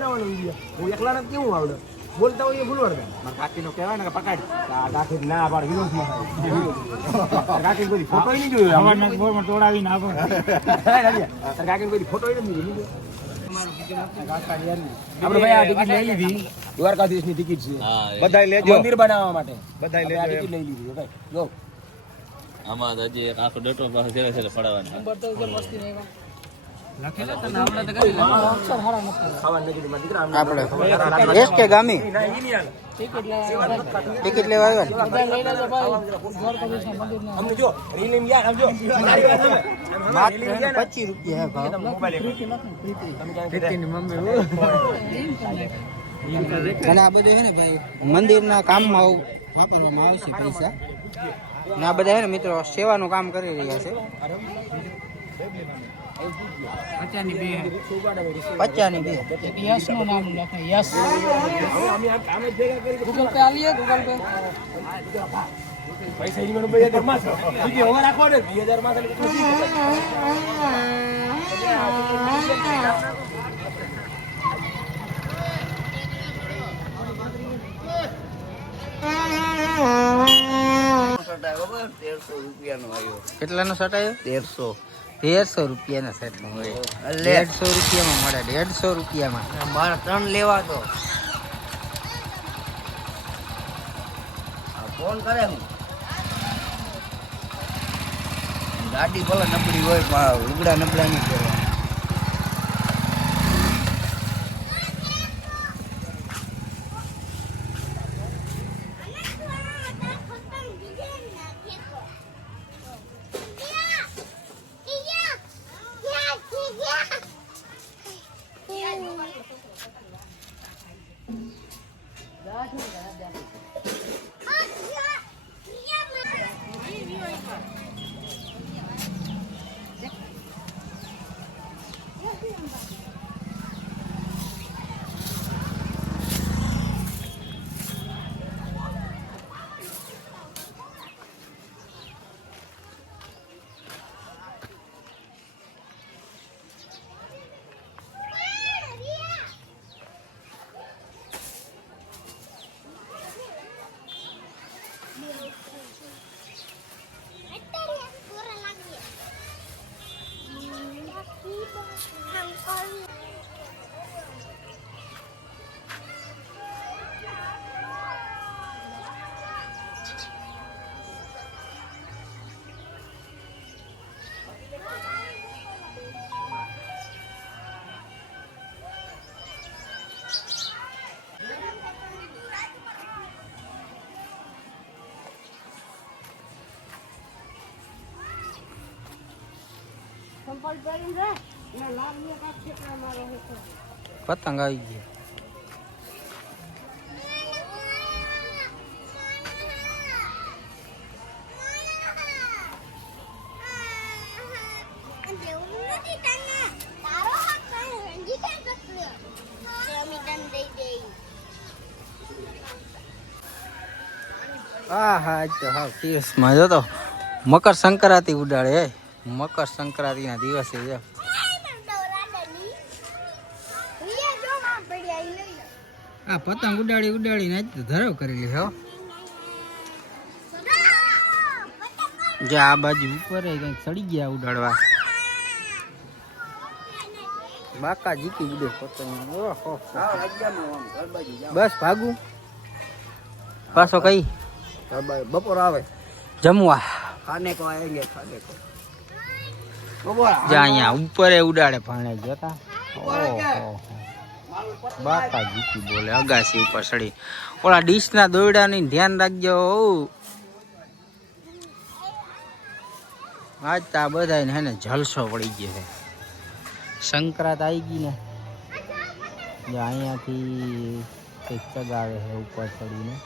હું એકલા ને કેવું આવડે બોલતા હોય એ ભૂલવા દે કાકી નો કહેવાય ને કે પકડ કાકી ના પાડ વિરોધમાં કાકી કોઈ ફોટો નહીં જોયો અમાર બોરમાં તોડાવીને આપો કાકી કોઈ ફોટો નહીં જોયો આપણે ભાઈ આ ટિકિટ લઈ લીધી દ્વારકાધીશ ની ટિકિટ છે બધાય લેજો મંદિર બનાવવા માટે બધાય લેજો આ ટિકિટ લઈ લીધી ઓકે જો આમાં હજી એક આખો ડેટો પાસે છે છે ફળવાનું નંબર તો જે મસ્તી નહીં લખેલા તો નામ તો કરી અક્ષર હારા નથી ખાવા નગરી માં દીકરા આપણે એક કે ગામી ટિકિટ લેવા આવ્યા બધા લઈ લેજો ભાઈ દ્વારકાધીશ મંદિરના અમને જો રીલિમ યાર સમજો માત્ર 25 રૂપિયા હે ભાવ મોબાઈલ પ્રીતિની મમ્મી અને આ બધું છે ને ભાઈ મંદિરના કામમાં વાપરવામાં આવશે પૈસા ને આ બધા છે ને મિત્રો સેવાનું કામ કરી રહ્યા છે 50 ની 2 યસ નું નામ લખે યસ ગૂગલ પે આલીએ ગૂગલ પે પૈસા ઈ મને 2000 માં છે હવે રાખો ને 2000 માં કેટલાનો શર્ટ આવ્યો 150 રૂપિયાનો શર્ટ મળે 150 રૂપિયામાં મળે 150 રૂપિયામાં મારે 3 લેવા તો ફોન કરે હું ગાડી ભલે નબળી હોય પણ લુગડા નબળા નહીં કહેવાય પતંગ આવી ગયો હા તો હા કેસમાં જો તો મકર સંક્રાંતિ ઉડાડે મકર સંક્રાંતિના દિવસે છે આ પતંગ ઉડાડીને આજ તો ધરાવ કરેલી હો જે આ બાજુ ઉપર કંઈક ચડી ગયા ઉડાડવા બાકા જીકી ઉડે પતંગ ઓહો બસ ભાગું પાછો કઈ બપોર આવે જમવા ખાને કો આएंगे ખાને કો જા અહીંયા ઉપર ઉડાડે ભાણે જતા ઓહો બાકા જીકી બોલે અગાસી ઉપર ચડી ઓલા ડીશ ના દોરડાની ધ્યાન રાખજો આજ તો આ બધાને હે ને જલસો પડી ગયો છે સંક્રાંત આવી ગઈ ને જે અહીંયાથી કંઈક ચગાવે છે ઉપર ચડીને